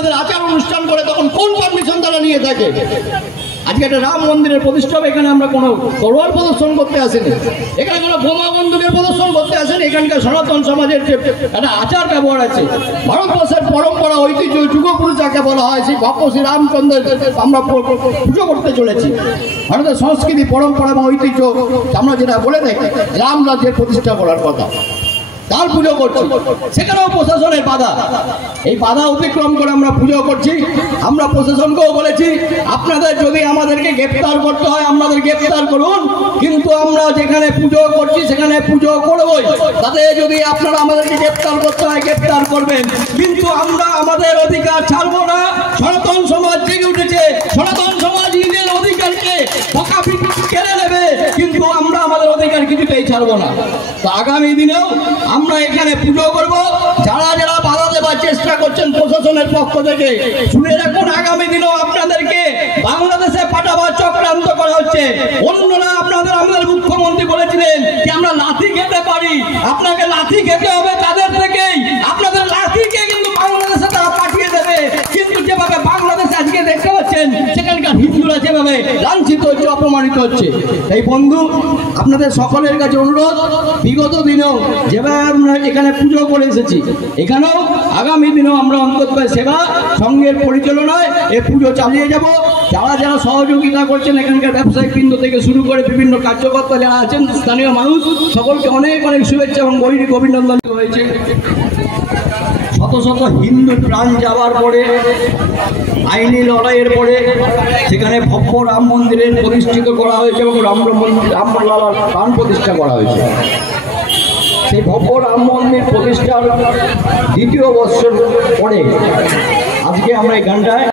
আপনাদের আচার অনুষ্ঠান করে তখন কোন পারমিশন তারা নিয়ে থাকে? আজকে একটা রাম মন্দিরের প্রতিষ্ঠা হবে, এখানে আমরা কোনো তলোয়ার প্রদর্শন করতে আসিনি, এখানে কোনো বোমা বন্দুকের প্রদর্শন করতে আসেনি। এখানকার সনাতন সমাজের যে একটা আচার ব্যবহার আছে, ভারতবর্ষের পরম্পরা ঐতিহ্য যুগপুরুষ যাকে বলা হয়, সেই ভক্ত শ্রী রামচন্দ্রের আমরা পুজো করতে চলেছি। ভারতের সংস্কৃতি পরম্পরা এবং ঐতিহ্য আমরা যেটা বলে থাকি, রাম রাজ্যের প্রতিষ্ঠা করার কথা, তার পুজো করছি, সেখানেও প্রশাসনের বাধা। এই বাধা অতিক্রম করে আমরা পুজো করছি। আমরা প্রশাসনকেও বলেছি, আপনাদের যদি আমাদেরকে গ্রেপ্তার করতে হয় আমাদের গ্রেপ্তার করুন, কিন্তু আমরা যেখানে পুজো করছি সেখানে পুজো করবই। তাতে যদি আপনারা আমাদেরকে গ্রেপ্তার করতে হয় গ্রেপ্তার করবেন, কিন্তু আমরা আমাদের অধিকার ছাড়বো না। সনাতন সমাজ জেগে উঠেছে, সনাতন সমাজ নিজের অধিকারকে কেড়ে নেবে, কিন্তু আমরা আমাদের অধিকার কিছুতেই ছাড়বো না। তো আগামী দিনেও আমরা এখানে পুজো করব। যারা যারা বাধা দেওয়ার চেষ্টা করছেন প্রশাসনের পক্ষ থেকে, শুনে রাখুন, আগামী দিনেও আপনাদেরকে বাংলাদেশে পাঠাবার চক্রান্ত করা হচ্ছে। অন্যরা আমাদের মুখ্যমন্ত্রী বলেছিলেন যে আমরা লাঠি খেতে পারি, আপনাকে লাঠি খেতে হবে তাদের থেকেই, আপনাদের লাঠিকে কিন্তু বাংলাদেশে তারা পাঠিয়ে দেবে। কিন্তু যেভাবে বাংলাদেশে আজকে দেখতে পাচ্ছেন সেখানকার হিন্দুরা যেভাবে লাঞ্ছিত হচ্ছে, অপমানিত হচ্ছে। এই বন্ধু, আপনাদের সকলের কাছে অনুরোধ, বিগত দিনেও যেভাবে আমরা এখানে পুজো করে এসেছি, এখানেও আগামী দিনেও আমরা অন্তত সেবা সংঘের পরিচালনায় এই পুজো চালিয়ে যাব। যারা যারা সহযোগিতা করছেন, এখানকার ব্যবসায়িক বৃন্দ থেকে শুরু করে বিভিন্ন কার্যকর্তা যারা আছেন, স্থানীয় মানুষ, সকলকে অনেক অনেক শুভেচ্ছা এবং গৈরিক অভিনন্দন হয়েছে। শত শত হিন্দু প্রাণ যাওয়ার পরে, আইনি লড়াইয়ের পরে সেখানে ভব্য রাম মন্দিরের প্রতিষ্ঠিত করা হয়েছে এবং রামলালার প্রাণ প্রতিষ্ঠা করা হয়েছে। সেই ভব্য রাম মন্দির প্রতিষ্ঠার দ্বিতীয় বৎসর পরে আজকে আমরা এই গানটায়